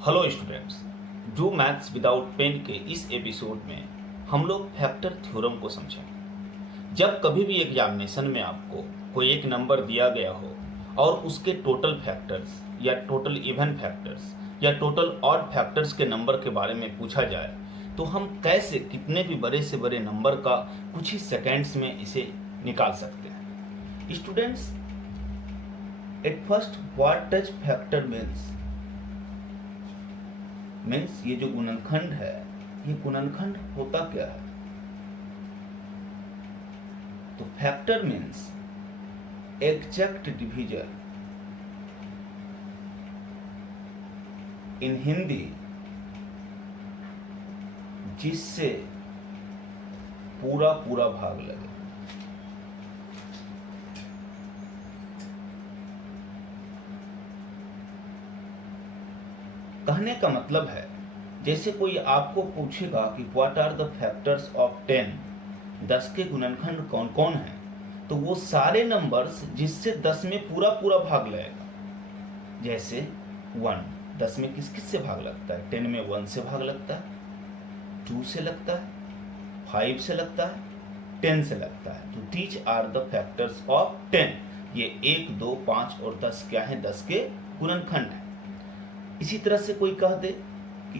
Hello students, do maths without pen के इस episode में हम लोग फैक्टर थ्योरम को समझेंगे। जब कभी भी एग्जामिनेशन में आपको कोई एक नंबर दिया गया हो और उसके टोटल फैक्टर्स या टोटल इवन फैक्टर्स या टोटल ऑड फैक्टर्स के नंबर के बारे में पूछा जाए तो हम कैसे कितने भी बड़े से बड़े नंबर का कुछ ही सेकेंड्स में इसे निकाल सकते हैं। Students, at first what does factor means ये जो गुणनखंड है, ये गुणनखंड होता क्या है? तो फैक्टर मीन्स एग्जैक्ट डिवीजन। इन हिंदी जिससे पूरा पूरा भाग लगे। कहने का मतलब है, जैसे कोई आपको पूछेगा कि what are the factors of 10, 10 के गुणनखंड कौन कौन है, तो वो सारे नंबर्स जिससे 10 में पूरा पूरा भाग लगेगा। जैसे 1, 10 में किस किस से भाग लगता है? 10 में 1 से भाग लगता है, 2 से लगता है, 5 से लगता है, 10 से लगता है। तो these are the factors of 10। ये 1, 2, 5 और 10 क्या है? 10 के गुणनखंड है। इसी तरह से कोई कह दे कि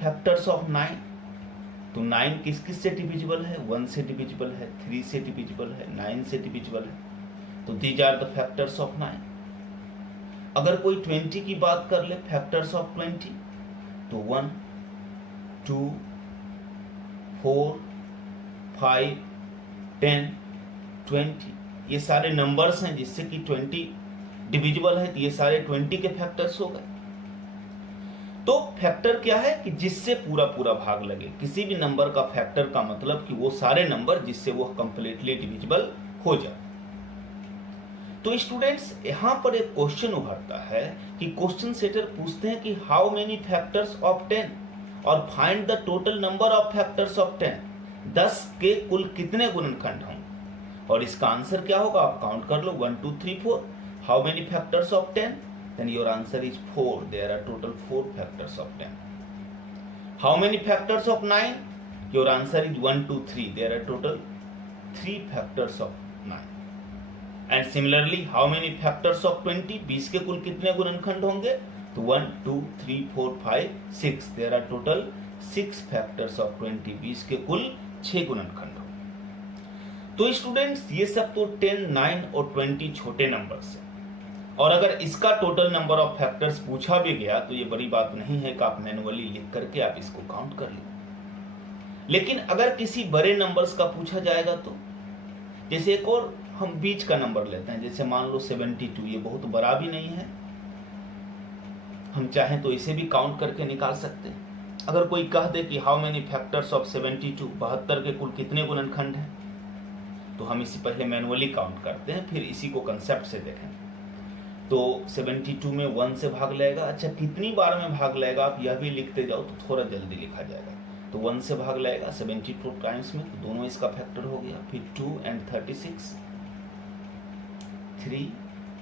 फैक्टर्स ऑफ 9, तो 9 किस किस से डिविजिबल है? 1 से डिविजिबल है, 3 से डिविजिबल है, 9 से डिविजिबल है। तो these are the factors of 9। अगर कोई 20 की बात कर ले, फैक्टर्स ऑफ 20, तो 1, 2, 4, 5, 10, 20 ये सारे नंबर्स हैं जिससे कि 20 डिविजिबल है। तो ये सारे 20 के फैक्टर्स हो गए। तो फैक्टर क्या है कि जिससे पूरा पूरा भाग लगे। किसी भी नंबर का फैक्टर का मतलब कि वो सारे नंबर जिससे वो कंप्लीटली डिविजिबल हो जाए। तो स्टूडेंट्स, यहां पर एक क्वेश्चन उभरता है कि क्वेश्चन सेटर पूछते हैं कि हाउ मेनी फैक्टर्स ऑफ 10 और find the total number of factors of 10। 10 के कुल कितने गुणनखंड होंगे? और इसका आंसर क्या होगा? आप काउंट कर लो, 1, 2, 3, 4। How many factors of 10? Then your answer is 4. There are total 4 factors of 10. How many factors of 9? Your answer is 1, 2, 3. There are total 3 factors of 9. And similarly, how many factors of 20? 20 के कुल कितने गुणनखंड होंगे? तो 1, 2, 3, 4, 5, 6. There are total 6 factors of 20. 20 के कुल 6 गुणनखंड होंगे। तो students, ये सब तो 10, 9 और 20 छोटे नंबर्स हैं। और अगर इसका टोटल नंबर ऑफ फैक्टर्स पूछा भी गया तो ये बड़ी बात नहीं है कि आप मैनुअली लिख करके आप इसको काउंट कर लें। लेकिन अगर किसी बड़े नंबर्स का पूछा जाएगा तो, जैसे एक और हम बीच का नंबर लेते हैं, जैसे मान लो 72। ये बहुत बड़ा भी नहीं है, हम चाहें तो इसे भी काउंट करके निकाल सकते हैं। अगर कोई कह दे कि हाउ मेनी फैक्टर्स ऑफ 72, 72 के कुल कितने गुणनखंड हैं, तो हम इसे पहले मैनुअली काउंट करते हैं, फिर इसी को कंसेप्ट से देखें। तो 72 में 1 से भाग लगेगा। अच्छा, कितनी बार में भाग लगेगा आप यह भी लिखते जाओ तो थोड़ा जल्दी लिखा जाएगा। तो 1 से भाग लगेगा 72 टाइम्स में, तो दोनों इसका फैक्टर हो गया। फिर 2 and 36, 3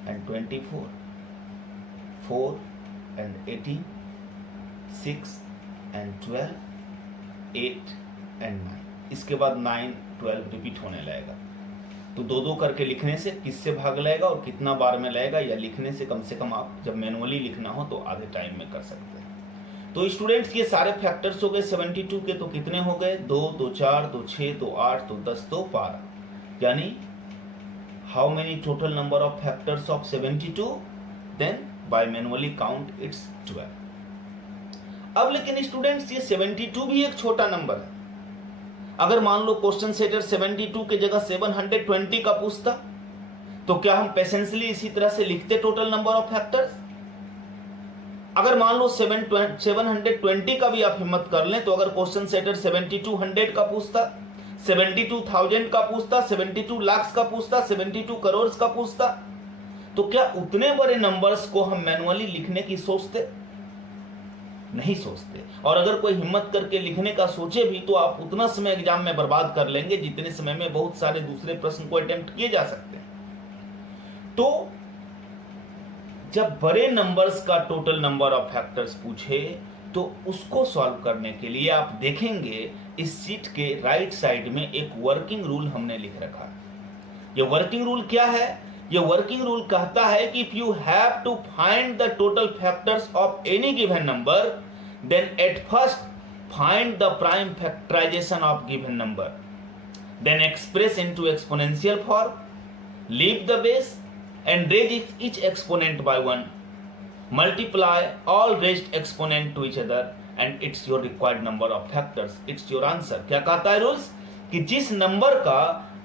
and 24, 4 and 18, 6 and 12, 8 and 9। इसके बाद 9, 12 रिपीट होने लगेगा। तो दो दो करके लिखने से किससे भाग लगेगा और कितना बार में लगेगा, या लिखने से कम आप जब मैनुअली लिखना हो तो आधे टाइम में कर सकते हैं। तो स्टूडेंट्स, ये सारे फैक्टर्स हो गए 72 के। तो कितने हो गए? 2, 2, 4, 2, 6, 2, 8, 2, 10, 2, 12। यानी how many total number of factors of 72? Then by manually count it's 12। अब लेकिन स्टूडेंट्स, ये 72 भी एक छोटा नंबर है। अगर मान लो क्वेश्चन सेटर 72 के जगह 720 का पूछता, तो क्या हम पेशेंसली इसी तरह से लिखते टोटल नंबर ऑफ फैक्टर्स? अगर मान लो 720 का भी आप हिम्मत कर लें, तो अगर क्वेश्चन सेटर 7200 का पूछता, 72,000 का पूछता, 72 लाख का पूछता, 72 करोड़ का पूछता, तो क्या उतने बड़े नंबर्स को हम मैनुअली लिखने की सोचते? नहीं सोचते। और अगर कोई हिम्मत करके लिखने का सोचे भी तो आप उतना समय एग्जाम में बर्बाद कर लेंगे जितने समय में बहुत सारे दूसरे प्रश्न को अटेम्प्ट किए जा सकते हैं। तो जब बड़े नंबर्स का टोटल नंबर ऑफ फैक्टर्स पूछे तो उसको सॉल्व करने के लिए आप देखेंगे इस शीट के राइट साइड में एक वर्किंग रूल हमने लिख रखा है। ये वर्किंग रूल क्या है? ये वर्किंग रूल कहता है कि if you have to find the total factors of any given number, then at first find the prime factorization of given number, then express into exponential form, leave the base and raise each exponent by 1, multiply all raised exponent to each other and it's your required number of factors, it's your answer। क्या कहता है rules कि जिस number का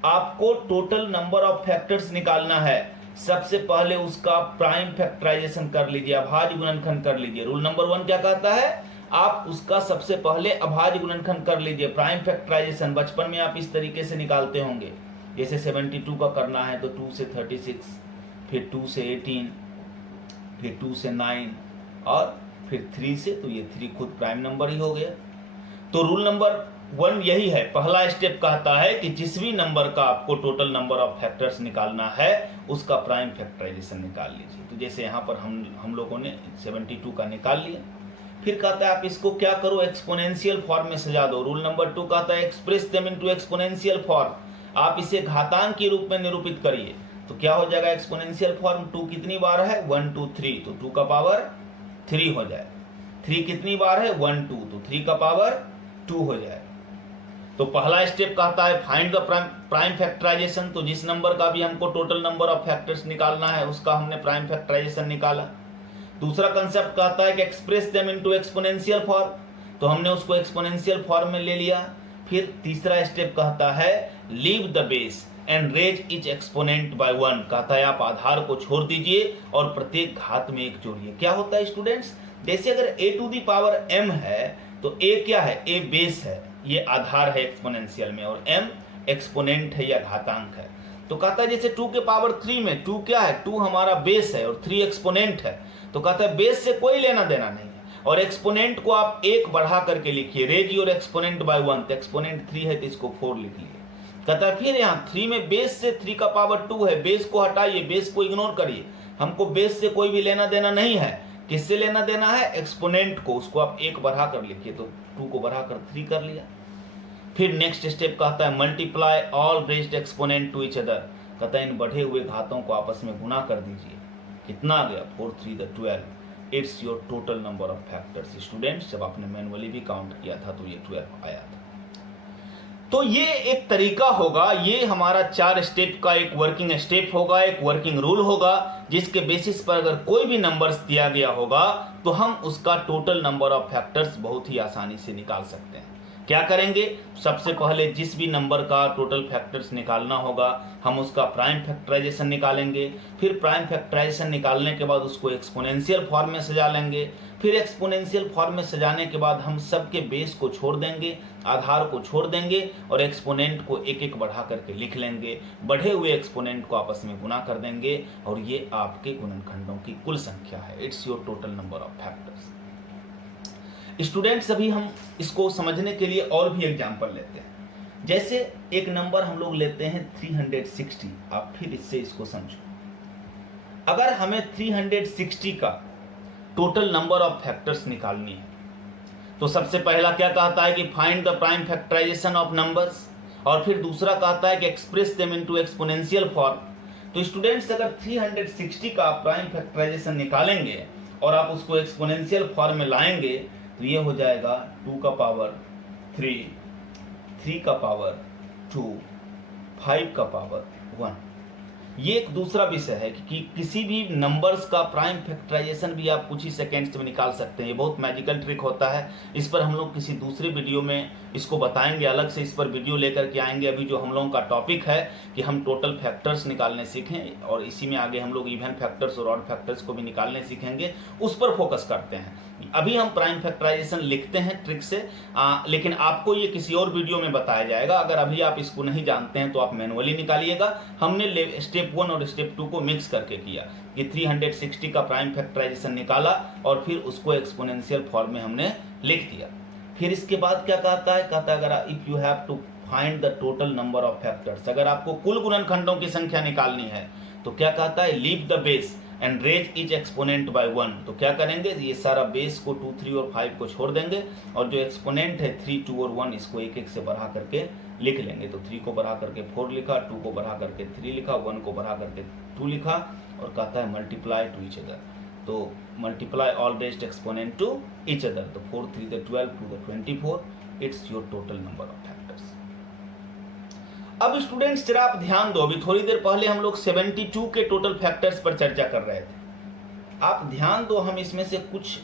आपको total number of factors निकालना है, सबसे पहले उसका प्राइम फैक्टराइजेशन कर लीजिए, अभाज्य गुणनखंड कर लीजिए। रूल नंबर 1 क्या कहता है? आप उसका सबसे पहले अभाज्य गुणनखंड कर लीजिए, प्राइम फैक्टराइजेशन। बचपन में आप इस तरीके से निकालते होंगे, जैसे 72 का करना है तो 2 से 36, फिर 2 से 18, फिर 2 से 9 और फिर 3 से, तो ये 3 खुद प्राइम नंबर ही हो गया। तो रूल नंबर 1 यही है, पहला स्टेप कहता है कि जिस भी नंबर का आपको टोटल नंबर ऑफ फैक्टर्स निकालना है उसका प्राइम फैक्टराइजेशन निकाल लीजिए। तो जैसे यहाँ पर हम लोगों ने 72 का निकाल लिया। फिर कहता है आप इसको क्या करो, एक्सपोनेंशियल फॉर्म में सजा दो। रूल नंबर 2 कहता है express them into exponential form, आप इसे घातांक के रूप में निरूपित करिए। तो क्या हो जाएगा एक्सपोनेंशियल फॉर्म? 2 कितनी बार है? 1 2 3, तो 2 का पावर 3 हो जाए। 3 कितनी बार है? 1 2, तो 3 का पावर 2 हो जाए। तो पहला स्टेप कहता है फाइंड द प्राइम फैक्टराइजेशन, तो जिस नंबर का भी हमको टोटल नंबर ऑफ फैक्टर्स निकालना है उसका हमने प्राइम फैक्टराइजेशन निकाला। दूसरा कंसेप्ट कहता है कि express them into exponential form, तो हमने उसको एक्सपोनेंशियल फॉर्म में ले लिया। फिर तीसरा स्टेप कहता है leave the base and raise each exponent by 1, कहता है आप आधार को छोड़ दीजिए और प्रत्येक घात में 1 जोड़िए। क्या होता है स्टूडेंट्स, जैसे अगर a to the power m है तो a क्या है? a बेस है, ये आधार है एक्सपोनेंशियल में, और m एक्सपोनेंट है या घातांक है। तो कहता है जैसे 2 के पावर 3 में 2 क्या है? 2 हमारा बेस है और 3 एक्सपोनेंट है। तो कहता है बेस से कोई लेना देना नहीं है, और एक्सपोनेंट को आप 1 बढ़ा करके लिखिए, रेज योर एक्सपोनेंट बाय 1, तो एक्सपोनेंट 3 है तो इसको 4 लिख लिए। कहता है फिर यहाँ 3 में बेस से 3 का पावर 2 है, बेस को हटाइए, बेस को इग्नोर करिए, हमको बेस से कोई भी लेना देना नहीं है। किससे लेना देना है? एक्सपोनेंट को, उसको आप 1 बढ़ा कर लिखिए, तो 2 को बढ़ाकर 3 कर लिया। फिर नेक्स्ट स्टेप कहता है multiply all raised exponent to each other, कहता है इन बढ़े हुए घातों को आपस में गुना कर दीजिए। कितना आ गया? 4 3 12, it's your total number of factors. Students जब आपने मैनुअली भी काउंट किया था तो ये 12 आया था। तो ये एक तरीका होगा, ये हमारा 4 स्टेप का एक वर्किंग स्टेप होगा, एक वर्किंग रूल होगा, जिसके बेसिस पर अगर कोई भी नंबर्स दिया गया होगा तो हम उसका टोटल नंबर ऑफ फैक्टर्स बहुत ही आसानी से निकाल सकते हैं। क्या करेंगे? सबसे पहले जिस भी नंबर का टोटल फैक्टर्स निकालना होगा हम उसका प्राइम फैक्टराइजेशन निकालेंगे। फिर प्राइम फैक्टराइजेशन निकालने के बाद उसको एक्सपोनेंशियल फॉर्म में सजा लेंगे। फिर एक्सपोनेंशियल फॉर्म में सजाने के बाद हम सबके बेस को छोड़ देंगे, आधार को छोड़ देंगे और एक्सपोनेंट को 1 बढ़ा करके लिख लेंगे। बढ़े हुए एक्सपोनेंट को आपस में गुना कर देंगे और ये आपके गुणनखंडों की कुल संख्या है। It's your total number of factors. Students अभी हम इसको समझने के लिए और भी एग्जाम्पल लेते हैं। जैसे एक नंबर हम लोग लेते हैं 360, आप फिर इससे इसको समझो। अगर हमें 360 का टोटल नंबर ऑफ फैक्टर्स निकालनी है तो सबसे पहला क्या कहता है कि find the prime factorization of numbers, और फिर दूसरा कहता है कि express them into exponential form. तो स्टूडेंट्स अगर 360 का प्राइम फैक्टराइजेशन निकालेंगे और आप उसको एक्सपोनेंशियल फॉर्म में लाएंगे तो ये हो जाएगा 2 का पावर 3, 3 का पावर 2, 5 का पावर 1। ये एक दूसरा विषय है कि किसी भी नंबर्स का प्राइम फैक्टराइजेशन भी आप कुछ ही सेकेंड्स में निकाल सकते हैं। ये बहुत मैजिकल ट्रिक होता है। इस पर हम लोग किसी दूसरे वीडियो में इसको बताएंगे, अलग से इस पर वीडियो लेकर के आएंगे। अभी जो हम लोगों का टॉपिक है कि हम टोटल फैक्टर्स निकालने सीखें और इसी में आगे हम लोग इवन फैक्टर्स और ऑड फैक्टर्स को भी निकालने सीखेंगे, उस पर फोकस करते हैं। अभी हम प्राइम फैक्टराइजेशन लिखते हैं ट्रिक से, लेकिन आपको ये किसी और वीडियो में बताया जाएगा। अगर अभी आप इसको नहीं जानते हैं तो आप मैनुअली निकालिएगा। हमने स्टेप 1 और स्टेप 2 को मिक्स करके किया कि 360 का प्राइम फैक्टराइजेशन निकाला और फिर उसको एक्सपोनेंशियल फॉर्म में हमने लिख दिया। फिर इसके बाद क्या कहता है? कहता है अगर if you have to find the total number of factors, अगर आपको कुल गुणनखंडों की संख्या निकालनी है तो क्या कहता है? Leave the base, and raise each exponent by 1। तो क्या करेंगे, ये सारा बेस को 2, 3 और 5 को छोड़ देंगे और जो एक्सपोनेंट है 3, 2 और 1 इसको एक एक से बढ़ा करके लिख लेंगे। तो 3 को बढ़ा करके 4 लिखा, 2 को बढ़ा करके 3 लिखा, 1 को बढ़ा करके 2 लिखा और कहता है मल्टीप्लाई टू ईच अदर। तो multiply all raised exponent to each other. तो 4, 3 the 12, 2 the 24, it's your total number of factors. अब स्टूडेंट्स जरा आप ध्यान दो, अभी थोड़ी देर पहले हम लोग 72 के टोटल फैक्टर्स पर चर्चा कर रहे थे। आप ध्यान दो, हम इसमें से कुछ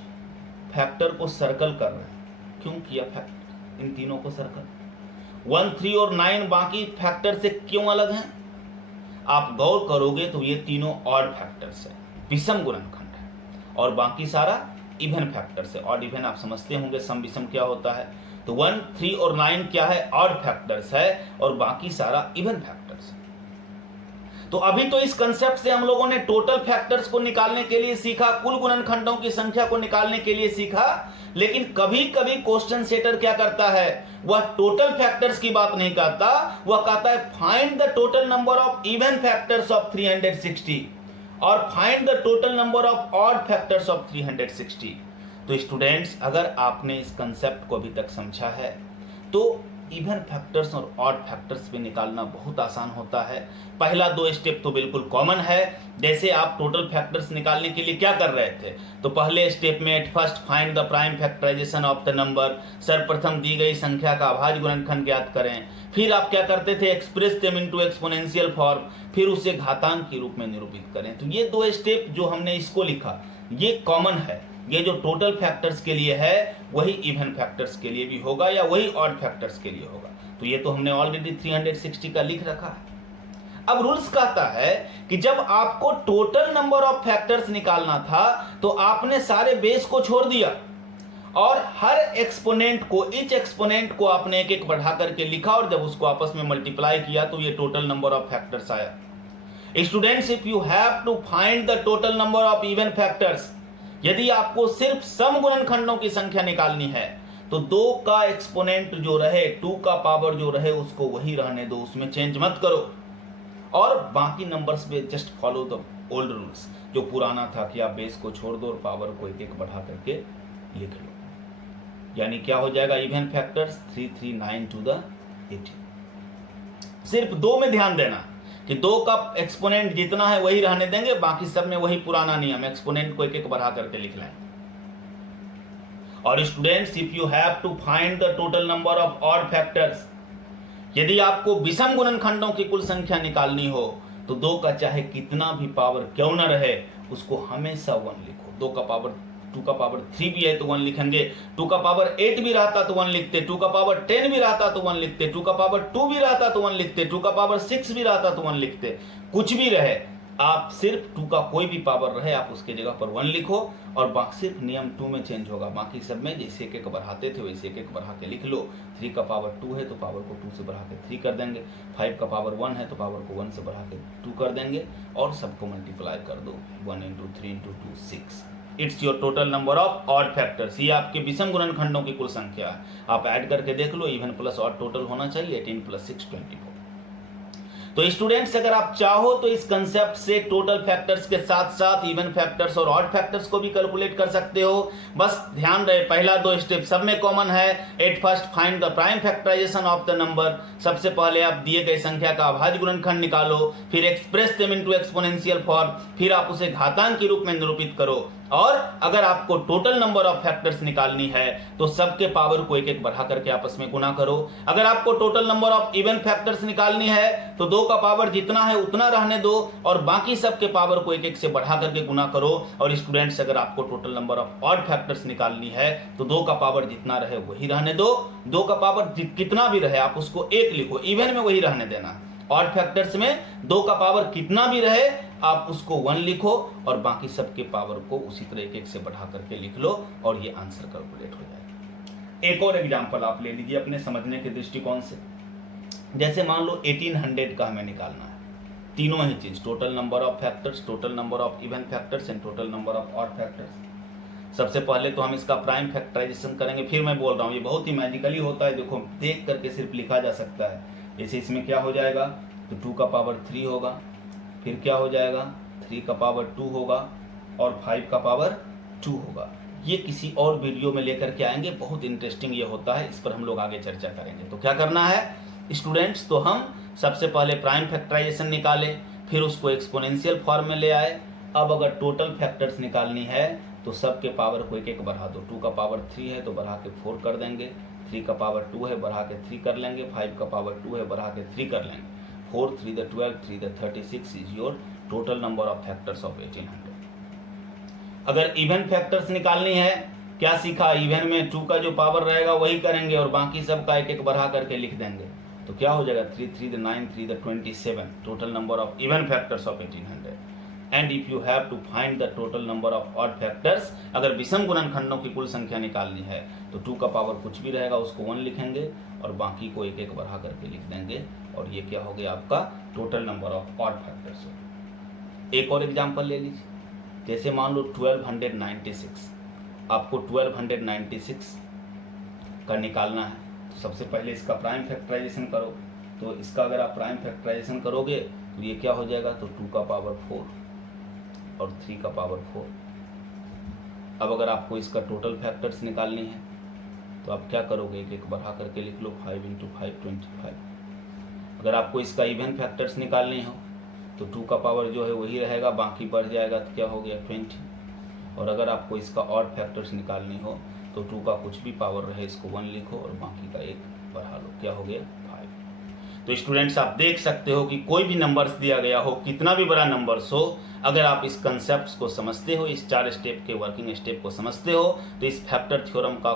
फैक्टर को सर्कल कर रहे हैं। क्यों किया फैक्टर इन तीनों को सर्कल? 1, 3 और 9 बाकी फैक्टर से क्यों अलग हैं? आप गौर करोगे तो ये तीनों ऑड फैक्टर्स है, विषम गुणनखंड है, और बाकी सारा इवन फैक्टर्स है। ऑड इवन आप समझते होंगे, सम विषम क्या होता है। तो 1, 3 और 9 क्या है? ऑड फैक्टर्स है और बाकी सारा इवन फैक्टर्स है। तो अभी तो इस कंसेप्ट से हम लोगों ने टोटल फैक्टर्स को निकालने के लिए सीखा, कुल गुणनखंडों की संख्या को निकालने के लिए सीखा। लेकिन कभी कभी क्वेश्चन सेटर क्या करता है, वह टोटल फैक्टर्स की बात नहीं कहता, वह कहता है find the total number of even factors of 360 और find the total number of odd factors of 360। तो स्टूडेंट्स, अगर आपने इस कंसेप्ट को अभी तक समझा है तो इवन फैक्टर्स और ऑड फैक्टर्स भी निकालना बहुत आसान होता है। पहला 2 स्टेप तो बिल्कुल कॉमन है। जैसे आप टोटल फैक्टर्स निकालने के लिए क्या कर रहे थे, तो पहले स्टेप में at first find the prime factorization of the number. सर्वप्रथम दी गई संख्या का अभाज्य गुणनखंड ज्ञात करें। फिर आप क्या करते थे, express them into exponential form, फिर उसे घातांक के रूप में निरूपित करें। तो ये 2 स्टेप जो हमने इसको लिखा ये कॉमन है। ये जो टोटल फैक्टर्स के लिए है वही इवन फैक्टर्स के लिए भी होगा या वही ऑड फैक्टर्स के लिए होगा। तो ये तो हमने ऑलरेडी 360 का लिख रखा है। अब रूल्स कहता है कि जब आपको टोटल नंबर ऑफ फैक्टर्स निकालना था तो आपने सारे बेस को छोड़ दिया और हर एक्सपोनेंट को, ईच एक्सपोनेंट को आपने एक एक बढ़ा करके लिखा और जब उसको आपस में मल्टीप्लाई किया तो ये टोटल नंबर ऑफ फैक्टर्स आया। Students, if you have to find the total number of even factors, यदि आपको सिर्फ सम गुणनखंडों की संख्या निकालनी है तो 2 का एक्सपोनेंट जो रहे, 2 का पावर जो रहे उसको वही रहने दो, उसमें चेंज मत करो और बाकी नंबर्स पे just follow the old rules. जो पुराना था कि आप बेस को छोड़ दो और पावर को एक एक बढ़ा करके लिख लो। यानी क्या हो जाएगा, इवन फैक्टर्स 3, 3, 9 to the 18। सिर्फ 2 में ध्यान देना कि 2 का एक्सपोनेंट जितना है वही रहने देंगे, बाकी सब में वही पुराना नियम, एक्सपोनेंट को एक एक बढ़ा करके लिख लेंगे। और students, if you have to find the total number of odd factors, यदि आपको विषम गुणनखंडों की कुल संख्या निकालनी हो तो 2 का चाहे कितना भी पावर क्यों ना रहे उसको हमेशा 1 लिखो। 2 का पावर 3 भी है तो 1 लिखेंगे, 2 का पावर 8 भी रहता तो 1 लिखते, 2 का पावर 10 भी रहता तो 1 लिखते, 2 का पावर 2 भी रहता तो 1 लिखते, 2 का पावर 6 भी रहता तो 1 लिखते। कुछ भी रहे, आप सिर्फ 2 का कोई भी पावर रहे आप उसके जगह पर 1 लिखो और सिर्फ नियम 2 में चेंज होगा, बाकी सब में जैसे एक एक बढ़ाते थे वैसे एक एक बढ़ा के लिख लो। 3 का पावर 2 है तो पावर को 2 से बढ़ा के 3 कर देंगे, 5 का पावर 1 है तो पावर को 1 से बढ़ा के 2 कर देंगे और सबको मल्टीप्लाई कर दो, 1 × 3 × 2 6। It's your total number of odd factors. ये आपके विषम गुणनखंडों की कुल संख्या है। आप ऐड करके देख लो, इवन प्लस ऑड टोटल होना चाहिए, 18 + 6 24। तो स्टूडेंट्स, अगर आप चाहो तो इस कंसेप्ट से टोटल फैक्टर्स के साथ साथ इवन फैक्टर्स और ऑड फैक्टर्स को भी कैलकुलेट कर सकते हो। बस ध्यान रहे, पहला 2 स्टेप सब में कॉमन है। At first find the prime factorization of the number. सबसे पहले आप दिए गए संख्या का अभाज्य गुणनखंड निकालो, फिर express them into exponential form, फिर आप उसे घातांक के रूप में निरूपित करो। और अगर आपको टोटल नंबर ऑफ फैक्टर्स निकालनी है तो सबके पावर को एक एक बढ़ा करके आपस में गुना करो। अगर आपको total number of even factors निकालनी है तो 2 का पावर जितना है उतना रहने दो और बाकी सबके पावर को एक एक से बढ़ा करके गुना करो। और स्टूडेंट्स, अगर आपको total number of odd factors निकालनी है तो 2 का पावर जितना रहे वही रहने दो, 2 का पावर कितना भी रहे आप उसको 1 लिखो, इवन में वही रहने देना। ऑड फैक्टर्स में 2 का पावर कितना भी रहे आप उसको 1 लिखो और बाकी सबके पावर को उसी तरह एक एक से बढ़ा करके लिख लो और ये आंसर कैलकुलेट हो जाएगा। एक और एग्जांपल आप ले लीजिए अपने समझने के दृष्टिकोण से। जैसे मान लो 1800 का हमें निकालना है, तीनों ही चीज, total number of factors, total number of even factors and total number of odd factors. सबसे पहले तो हम इसका प्राइम फैक्टराइजेशन करेंगे। फिर मैं बोल रहा हूँ ये बहुत ही मैजिकली होता है, देखो देख करके सिर्फ लिखा जा सकता है। जैसे इसमें क्या हो जाएगा, तो 2 का पावर 3 होगा, फिर क्या हो जाएगा 3 का पावर 2 होगा और 5 का पावर 2 होगा। ये किसी और वीडियो में लेकर के आएंगे, बहुत इंटरेस्टिंग ये होता है, इस पर हम लोग आगे चर्चा करेंगे। तो क्या करना है स्टूडेंट्स, तो हम सबसे पहले प्राइम फैक्टराइजेशन निकाले, फिर उसको एक्सपोनेंशियल फॉर्म में ले आए। अब अगर टोटल फैक्टर्स निकालनी है तो सबके पावर को एक एक बढ़ा दो। 2 का पावर 3 है तो बढ़ा के 4 कर देंगे, 3 का पावर 2 है बढ़ा के 3 कर लेंगे, 5 का पावर 2 है बढ़ा के 3 कर लेंगे। 4 3 the 12 3 the 36 is your total number of factors of 1800। अगर इवन फैक्टर्स निकालनी है, क्या सीखा, इवन में 2 का जो पावर रहेगा वही करेंगे और बाकी सब का एक एक बढ़ा करके लिख देंगे। तो क्या हो जाएगा 3 3 the 9 3 the 27 total number of even factors of 1800। And if you have to find the total number of odd factors, अगर विषम गुणनखंडों की कुल संख्या निकालनी है तो 2 का पावर कुछ भी रहेगा उसको 1 लिखेंगे और बाकी को एक एक बढ़ा करके लिख देंगे और ये क्या हो गया आपका total number of odd factors. एक और एग्जांपल ले लीजिए, जैसे मान लो 1296, आपको 1296 का निकालना है। तो सबसे पहले इसका प्राइम फैक्टराइजेशन करो। तो इसका अगर आप प्राइम फैक्टराइजेशन करोगे तो ये क्या हो जाएगा, तो 2 का पावर 4 और 3 का पावर 4। अब अगर आपको इसका टोटल फैक्टर्स निकालनी है तो आप क्या करोगे, एक एक बढ़ा करके लिख लो, 5 × 5 25। अगर आपको इसका इवन फैक्टर्स निकालनी हो तो 2 का पावर जो है वही रहेगा, बाकी बढ़ जाएगा तो क्या हो गया 20। और अगर आपको इसका ऑड फैक्टर्स निकालनी हो तो 2 का कुछ भी पावर रहे इसको 1 लिखो और बाकी का 1 बढ़ा लो, क्या हो गया 5। तो स्टूडेंट्स आप देख सकते हो कि कोई भी नंबर्स दिया गया हो, कितना भी बड़ा नंबर्स हो, अगर आप इस कंसेप्ट को समझते हो, इस 4 स्टेप के वर्किंग स्टेप को समझते हो, तो इस फैक्टर थ्योरम का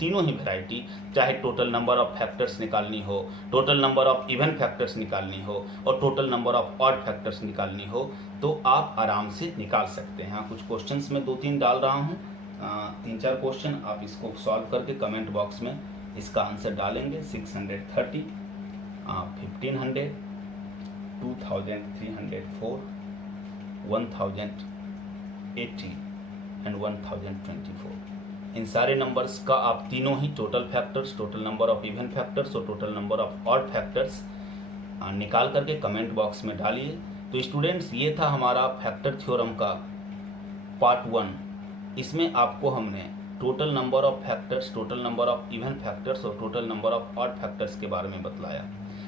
तीनों ही वैरायटी, चाहे टोटल नंबर ऑफ फैक्टर्स निकालनी हो, total number of even factors निकालनी हो और total number of odd factors निकालनी हो, तो आप आराम से निकाल सकते हैं। कुछ क्वेश्चंस में 2-3 डाल रहा हूँ, 3-4 क्वेश्चन, आप इसको सॉल्व करके कमेंट बॉक्स में इसका आंसर डालेंगे। 630, 1500, 2304, 1080 एंड 1024। इन सारे नंबर्स का आप तीनों ही total factors, total number of even factors और total number of odd factors निकाल करके कमेंट बॉक्स में डालिए। तो स्टूडेंट्स ये था हमारा फैक्टर थ्योरम का पार्ट 1। इसमें आपको हमने total number of factors, total number of even factors और total number of odd factors के बारे में बतलाया।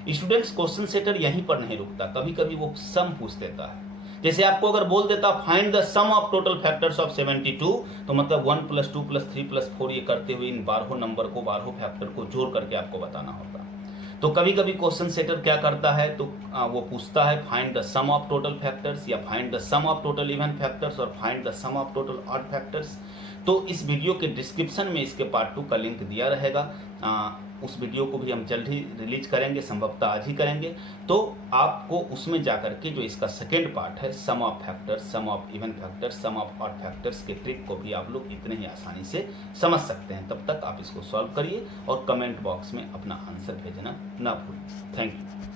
स्टूडेंट्स क्वेश्चन सेटर यहीं पर नहीं रुकता, कभी कभी वो सम पूछ देता है। जैसे आपको अगर बोल देता find the sum of total factors of 72, तो मतलब 1 + 2 + 3 + 4 ये करते हुए इन 12 नंबर को, 12 फैक्टर को जोड़ करके आपको बताना होता। तो कभी कभी क्वेश्चन सेटर क्या करता है, तो वो पूछता है find the sum of total factors या find the sum of total even factors और find the sum of total odd factors. तो इस वीडियो के डिस्क्रिप्शन में इसके पार्ट 2 का लिंक दिया रहेगा। उस वीडियो को भी हम जल्द ही रिलीज करेंगे, संभवतः आज ही करेंगे। तो आपको उसमें जाकर के जो इसका सेकेंड पार्ट है, sum of factors, sum of even factors, sum of odd factors के ट्रिक को भी आप लोग इतने ही आसानी से समझ सकते हैं। तब तक आप इसको सॉल्व करिए और कमेंट बॉक्स में अपना आंसर भेजना ना भूलें। Thank you.